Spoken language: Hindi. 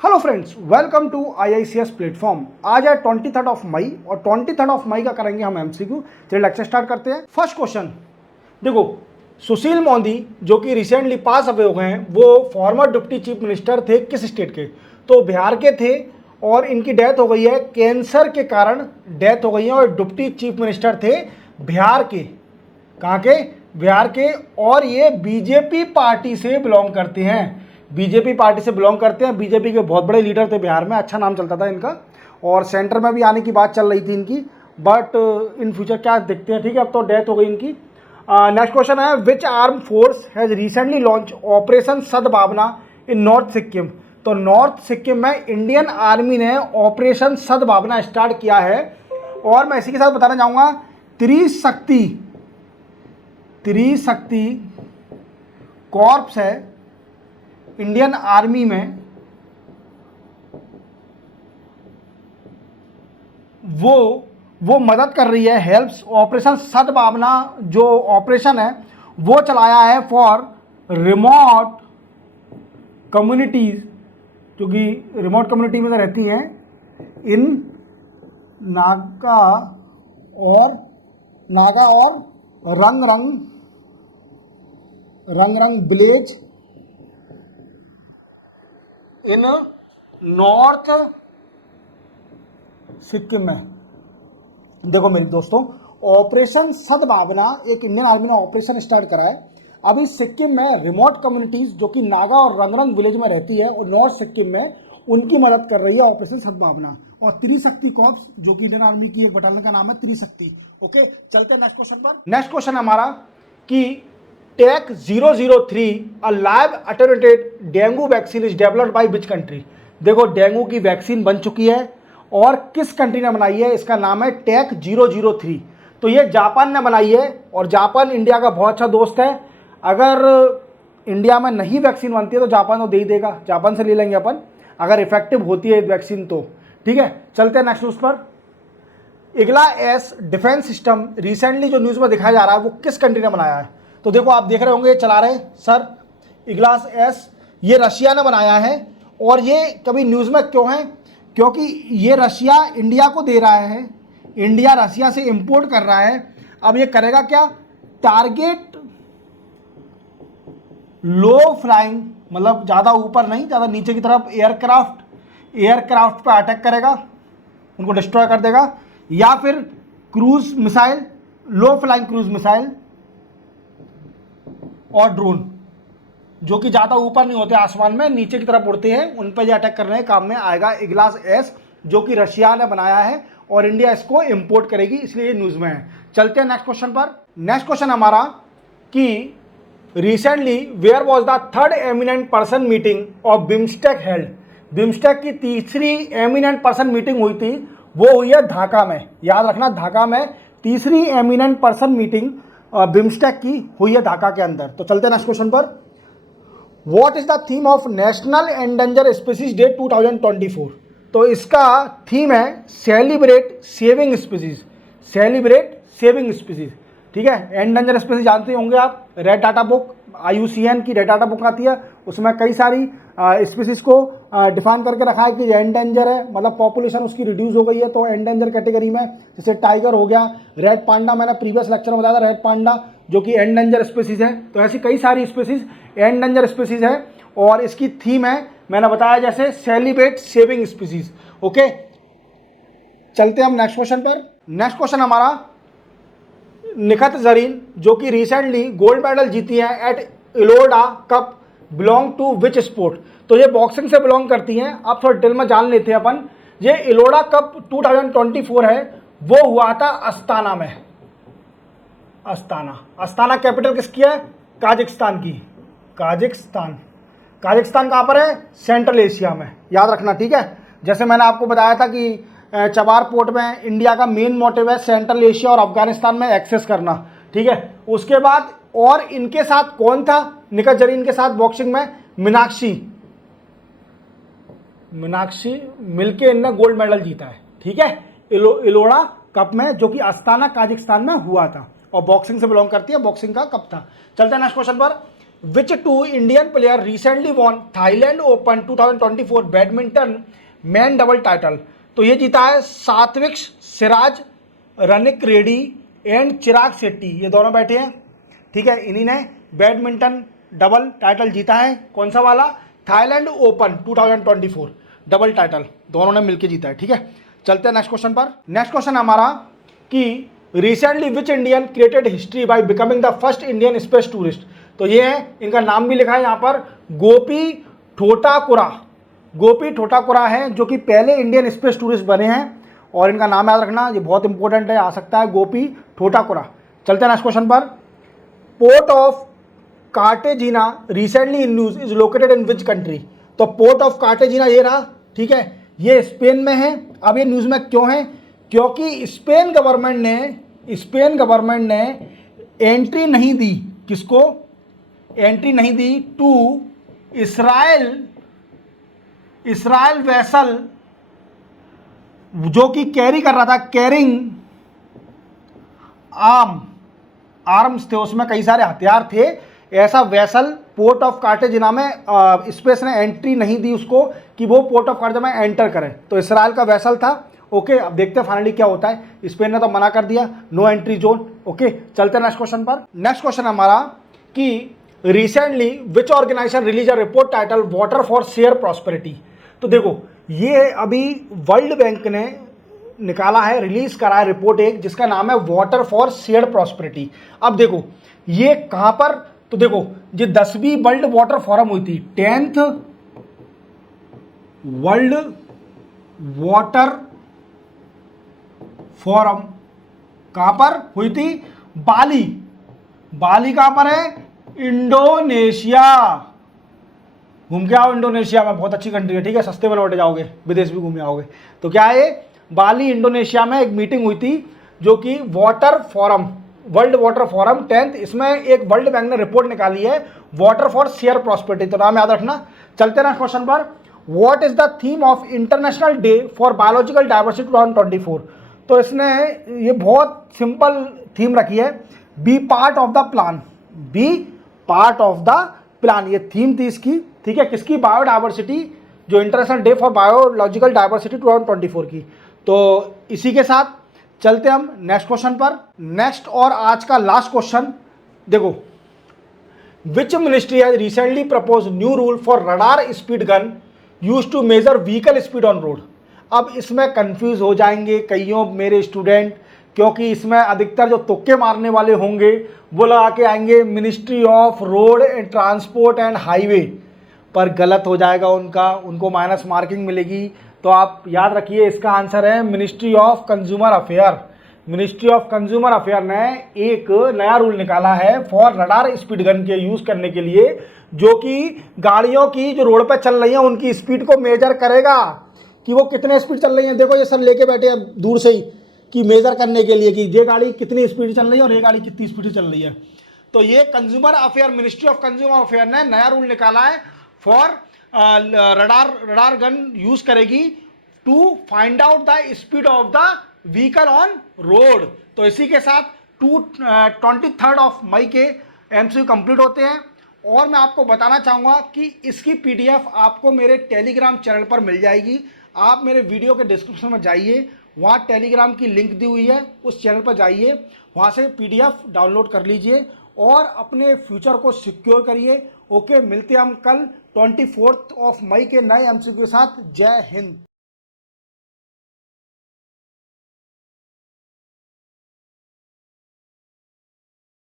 Hello friends, welcome to IICS platform. आज है 23 ऑफ मई और 23 ऑफ मई का करेंगे हम MCQ। चलिए लेक्चर स्टार्ट करते हैं। फर्स्ट क्वेश्चन देखो, सुशील मोदी जो कि रिसेंटली पास अवे हो गए हैं, वो फॉर्मर डिप्टी चीफ मिनिस्टर थे किस स्टेट के? तो बिहार के थे और इनकी डेथ हो गई है, कैंसर के कारण डेथ हो गई है और डिप्टी चीफ मिनिस्टर थे बिहार के। कहाँ के? बिहार के। और ये बीजेपी पार्टी से बिलोंग करते हैं, बीजेपी पार्टी से बिलोंग करते हैं। बीजेपी के बहुत बड़े लीडर थे बिहार में, अच्छा नाम चलता था इनका और सेंटर में भी आने की बात चल रही थी इनकी, बट इन फ्यूचर क्या देखते हैं। ठीक है, अब तो डेथ हो गई इनकी। नेक्स्ट क्वेश्चन है, which arm force has recently launch operation Sadbhavana in north Sikkim? तो नॉर्थ सिक्किम में इंडियन आर्मी ने ऑपरेशन सद्भावना स्टार्ट किया है। और मैं इसी के साथ बताना चाहूँगा, त्रिशक्ति कॉर्प्स है इंडियन आर्मी में, वो मदद कर रही है, हेल्प्स ऑपरेशन सद्भावना जो ऑपरेशन है वो चलाया है फॉर रिमोट कम्युनिटीज, जो कि रिमोट कम्युनिटी में रहती हैं इन नागा और रंग विलेज इन नॉर्थ सिक्किम में। देखो मेरे दोस्तों, ऑपरेशन सद्भावना एक इंडियन आर्मी ने ऑपरेशन स्टार्ट करा है। अभी सिक्किम में रिमोट कम्युनिटीज जो कि नागा और रंगरंग विलेज में रहती है और नॉर्थ सिक्किम में, उनकी मदद कर रही है ऑपरेशन सद्भावना। और त्रिशक्ति कॉर्प्स जो कि इंडियन आर्मी की एक बटालियन का नाम है, त्रिशक्ति। ओके, चलते हैं नेक्स्ट क्वेश्चन पर। नेक्स्ट क्वेश्चन हमारा कि TAK 003 a live attenuated dengue vaccine is developed by which country? देखो, डेंगू की वैक्सीन बन चुकी है और किस कंट्री ने बनाई है? इसका नाम है टेक 003। तो ये जापान ने बनाई है और जापान इंडिया का बहुत अच्छा दोस्त है। अगर इंडिया में नहीं वैक्सीन बनती है तो जापान तो दे ही देगा, जापान से ले लेंगे अपन, अगर इफेक्टिव होती है वैक्सीन तो। ठीक है, चलते हैं नेक्स्ट न्यूज़ पर। Igla S defence system recently जो न्यूज़ में दिखाया जा रहा है वो किस कंट्री ने बनाया है? तो देखो, आप देख रहे होंगे, चला रहे सर, इग्लास एस ये रशिया ने बनाया है। और ये कभी न्यूज़ में क्यों है? क्योंकि ये रशिया इंडिया को दे रहा है, इंडिया रशिया से इंपोर्ट कर रहा है। अब ये करेगा क्या? टारगेट लो फ्लाइंग, मतलब ज़्यादा ऊपर नहीं, ज़्यादा नीचे की तरफ एयरक्राफ्ट पर अटैक करेगा, उनको डिस्ट्रॉय कर देगा। या फिर क्रूज मिसाइल, लो फ्लाइंग क्रूज मिसाइल और ड्रोन जो कि ज़्यादा ऊपर नहीं होते, आसमान में नीचे की तरफ उड़ते हैं, उन पर ये अटैक करने के काम में आएगा इग्लास एस, जो कि रशिया ने बनाया है और इंडिया इसको इंपोर्ट करेगी, इसलिए ये न्यूज़ में है। चलते हैं नेक्स्ट क्वेश्चन पर। नेक्स्ट क्वेश्चन हमारा कि recently where was the third eminent person meeting of BIMSTEC held? BIMSTEC की तीसरी एमिनेंट पर्सन मीटिंग हुई थी, वो हुई है ढाका में। याद रखना, ढाका में तीसरी एमिनेंट पर्सन मीटिंग बिम्स्टेक की हुई है ढाका के अंदर। तो चलते हैं नेक्स्ट क्वेश्चन पर। What is the theme of national endangered species day 2024? तो इसका थीम है celebrate saving species, celebrate saving species. ठीक है, एंडेंजर स्पीसीज जानते होंगे आप, रेड डाटा बुक, IUCN की रेड डाटा बुक आती है, उसमें कई सारी स्पीसीज को डिफाइन करके रखा है कि एंडेंजर है, मतलब पॉपुलेशन उसकी रिड्यूस हो गई है तो एंडेंजर कैटेगरी में। जैसे टाइगर हो गया, रेड पांडा, मैंने प्रीवियस लेक्चर में बताया था, रेड पांडा जो कि एंडेंजर स्पीसीज है। तो ऐसी कई सारी स्पीसीज एंडेंजर स्पीसीज है और इसकी थीम है, मैंने बताया जैसे, सेलिब्रेट सेविंग स्पीसीज। ओके, चलते हैं हम नेक्स्ट क्वेश्चन पर। नेक्स्ट क्वेश्चन हमारा, निखत जरीन जो कि रिसेंटली गोल्ड मेडल जीती है at Elorda Cup, belong to which sport? तो ये बॉक्सिंग से बिलोंग करती हैं। आप थोड़ा डिटेल में जान लेते हैं अपन। ये इलोडा कप 2024 है, वो हुआ था अस्ताना में। अस्ताना कैपिटल किसकी है? काजाकिस्तान की। काजाकिस्तान कहाँ पर है? सेंट्रल एशिया में, याद रखना। ठीक है, जैसे मैंने आपको बताया था कि चबार पोर्ट में इंडिया का मेन मोटिव है सेंट्रल एशिया और अफगानिस्तान में एक्सेस करना। ठीक है, उसके बाद और इनके साथ कौन था निखत जरीन के साथ बॉक्सिंग में? मीनाक्षी मिलके इनने गोल्ड मेडल जीता है। ठीक है, इलोड़ा कप में, जो कि अस्ताना काजाकिस्तान में हुआ था और बॉक्सिंग से बिलोंग करती है, बॉक्सिंग का कप था। चलते हैं नेक्स्ट क्वेश्चन पर। Which two Indian player recently won Thailand Open 2024 badminton man double title. तो ये जीता है सात्विक सिराज, रनिक रेड्डी एंड चिराग शेट्टी, ये दोनों बैठे हैं, ठीक है। इन्हीं ने बैडमिंटन डबल टाइटल जीता है। कौन सा वाला? थाईलैंड ओपन 2024 डबल टाइटल दोनों ने मिलकर जीता है, ठीक है। चलते हैं नेक्स्ट क्वेश्चन पर। नेक्स्ट क्वेश्चन हमारा कि recently which Indian created history by becoming the first Indian space tourist. तो ये है, इनका नाम भी लिखा है यहाँ पर, गोपी ठोटाकुरा। गोपी ठोटाकुरा है जो कि पहले इंडियन स्पेस टूरिस्ट बने हैं, और इनका नाम याद रखना, ये बहुत इंपॉर्टेंट है, आ सकता है, गोपी ठोटाकुरा। चलते हैं नेक्स्ट क्वेश्चन पर। Port of Cartagena recently in news is located in which country. तो पोर्ट ऑफ कार्टेजिना ये रहा, ठीक है, ये स्पेन में है। अब ये न्यूज़ में क्यों है? क्योंकि स्पेन गवर्नमेंट ने एंट्री नहीं दी, किसको एंट्री नहीं दी? टू इसराइल वेसल जो कि कैरी कर रहा था, कैरिंग आर्म्स थे, उसमें कई सारे हथियार थे, ऐसा वेसल पोर्ट ऑफ कार्टेजिना में स्पेस ने एंट्री नहीं दी उसको कि वो पोर्ट ऑफ कार्टेजिना में एंटर करे। तो इसराइल का वेसल था, ओके। अब देखते हैं फाइनली क्या होता है। स्पेन ने तो मना कर दिया, नो एंट्री जोन, ओके। चलते हैं नेक्स्ट क्वेश्चन पर। नेक्स्ट क्वेश्चन हमारा कि recently which organisation release a report title water for share prosperity. तो देखो, ये अभी वर्ल्ड बैंक ने निकाला है, रिलीज करा है रिपोर्ट एक, जिसका नाम है वाटर फॉर शेयर प्रॉस्पेरिटी। अब देखो ये कहां पर, तो देखो ये 10वीं वर्ल्ड वाटर फोरम हुई थी, 10th वर्ल्ड वाटर फोरम कहां पर हुई थी? बाली। बाली कहां पर है? इंडोनेशिया। घूम के आओ इंडोनेशिया में, बहुत अच्छी कंट्री है, ठीक है, सस्ते में लौटे जाओगे, विदेश भी घूमे आओगे। तो क्या है, बाली इंडोनेशिया में एक मीटिंग हुई थी जो कि water forum, world water forum 10th, इसमें एक वर्ल्ड बैंक ने रिपोर्ट निकाली है वाटर फॉर शेयर प्रॉस्पेरिटी। तो नाम याद रखना। चलते ना क्वेश्चन पर। What is the theme of international day for biological diversity 2024। तो इसने ये बहुत सिंपल थीम रखी है, be part of the plan, be part of the plan, ये थीम थी इसकी, ठीक है, किसकी? बायोडाइवर्सिटी, जो international day for biological diversity 2024 की। तो इसी के साथ चलते हम नेक्स्ट क्वेश्चन पर। नेक्स्ट और आज का लास्ट क्वेश्चन देखो, which ministry has recently propose new rule for radar speed gun use to measure vehicle speed on road. अब इसमें कंफ्यूज हो जाएंगे कईयों मेरे स्टूडेंट, क्योंकि इसमें अधिकतर जो तुक्के मारने वाले होंगे वो लगा के आएंगे ministry of road and transport and highway, पर गलत हो जाएगा उनका, उनको माइनस मार्किंग मिलेगी। तो आप याद रखिए, इसका आंसर है ministry of consumer affair. Ministry of consumer affair ने एक नया रूल निकाला है फॉर रडार स्पीड गन के यूज़ करने के लिए, जो कि गाड़ियों की जो रोड पर चल रही हैं उनकी स्पीड को मेजर करेगा कि वो कितने स्पीड चल रही हैं। देखो ये सर लेके बैठे हैं दूर से ही कि मेजर करने के लिए कि ये गाड़ी कितनी स्पीड चल रही है और ये गाड़ी कितनी स्पीड चल रही है। तो ये consumer affair, ministry of consumer affair ने नया रूल निकाला है फॉर रडार गन यूज करेगी to find out the speed of the vehicle on road. तो इसी के साथ 23 ऑफ मई के एमसीक्यू कंप्लीट होते हैं। और मैं आपको बताना चाहूँगा कि इसकी पीडीएफ आपको मेरे टेलीग्राम चैनल पर मिल जाएगी। आप मेरे वीडियो के डिस्क्रिप्शन में जाइए, वहाँ टेलीग्राम की लिंक दी हुई है, उस चैनल पर जाइए, वहाँ से पीडीएफ डाउनलोड कर लीजिए और अपने फ्यूचर को सिक्योर करिए। ओके, मिलते हैं हम कल 24 ऑफ मई के नए एमसीक्यू के साथ। जय हिंद।